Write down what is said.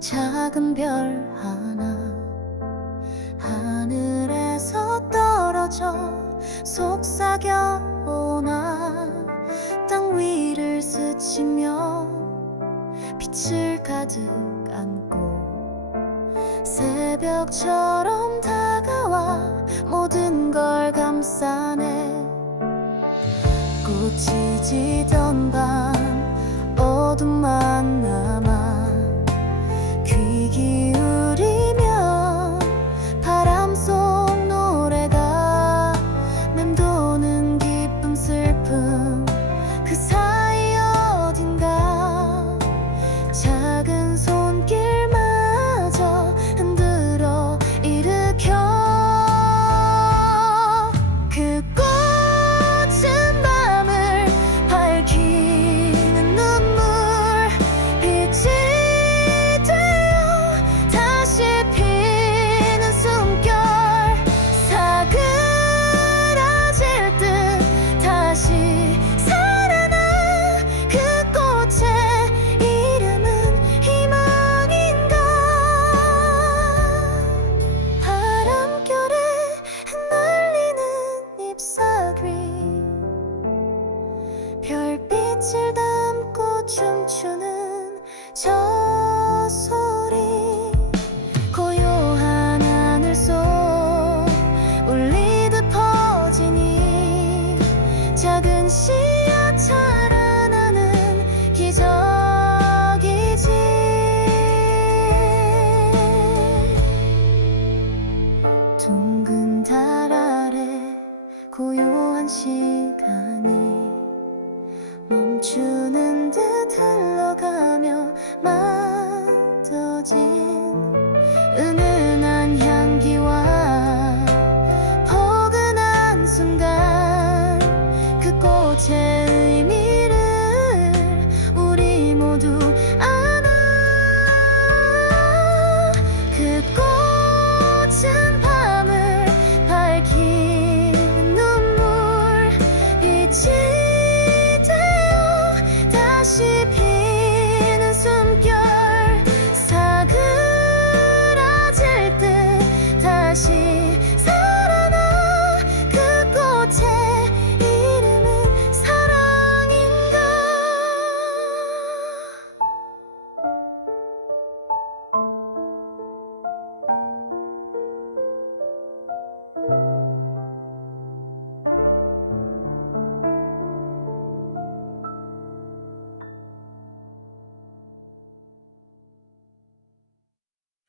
작은 별 하나 하늘에서 떨어져 속삭여 오나. 땅 위를 스치며 빛을 가득 안고 새벽처럼 다가와 모든 걸 감싸네 꽃이 지던 밤 어둠만 남아 별빛을 담고 춤추는 저 소리. 고요한 하늘 속 울리듯 퍼지니 작은 씨앗 자라나는 기적이지. 둥근 달 아래 고요한 시간이 멈추